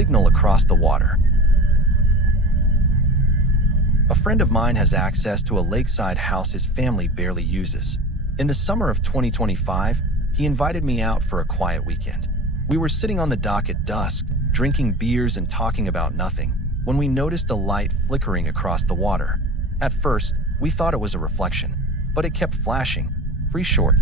signal across the water. A friend of mine has access to a lakeside house his family barely uses. In the summer of 2025, he invited me out for a quiet weekend. We were sitting on the dock at dusk, drinking beers and talking about nothing, when we noticed a light flickering across the water. At first, we thought it was a reflection, but it kept flashing. 3 short,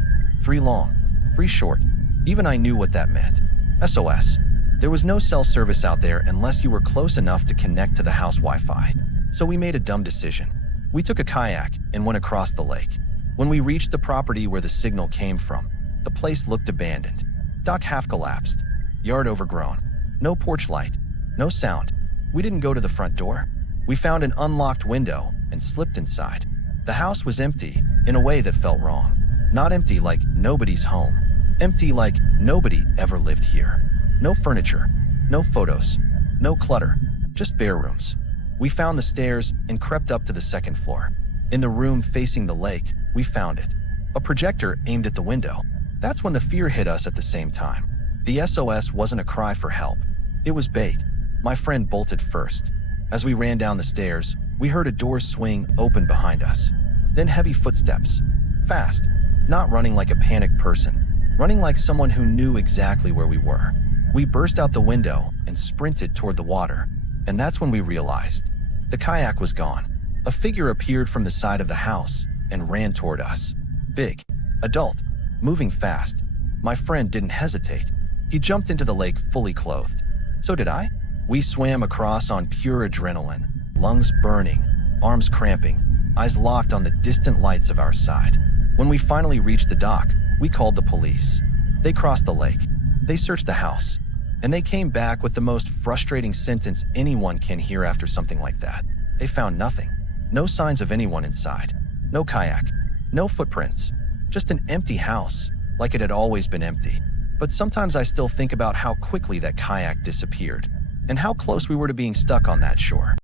3 long, 3 short. Even I knew what that meant. SOS. There was no cell service out there unless you were close enough to connect to the house Wi-Fi. So we made a dumb decision. We took a kayak and went across the lake. When we reached the property where the signal came from, the place looked abandoned. Dock half collapsed. Yard overgrown. No porch light. No sound. We didn't go to the front door. We found an unlocked window and slipped inside. The house was empty in a way that felt wrong. Not empty like nobody's home. Empty like nobody ever lived here. No furniture. No photos. No clutter. Just bare rooms. We found the stairs and crept up to the second floor. In the room facing the lake, we found it. A projector aimed at the window. That's when the fear hit us at the same time. The SOS wasn't a cry for help. It was bait. My friend bolted first. As we ran down the stairs, we heard a door swing open behind us. Then heavy footsteps. Fast. Not running like a panicked person. Running like someone who knew exactly where we were. We burst out the window and sprinted toward the water. And that's when we realized. The kayak was gone. A figure appeared from the side of the house and ran toward us. Big. Adult. Moving fast. My friend didn't hesitate. He jumped into the lake fully clothed. So did I. We swam across on pure adrenaline, lungs burning, arms cramping, eyes locked on the distant lights of our side. When we finally reached the dock, we called the police. They crossed the lake. They searched the house. And they came back with the most frustrating sentence anyone can hear after something like that. They found nothing. No signs of anyone inside. No kayak. No footprints. Just an empty house, like it had always been empty. But sometimes I still think about how quickly that kayak disappeared, and how close we were to being stuck on that shore.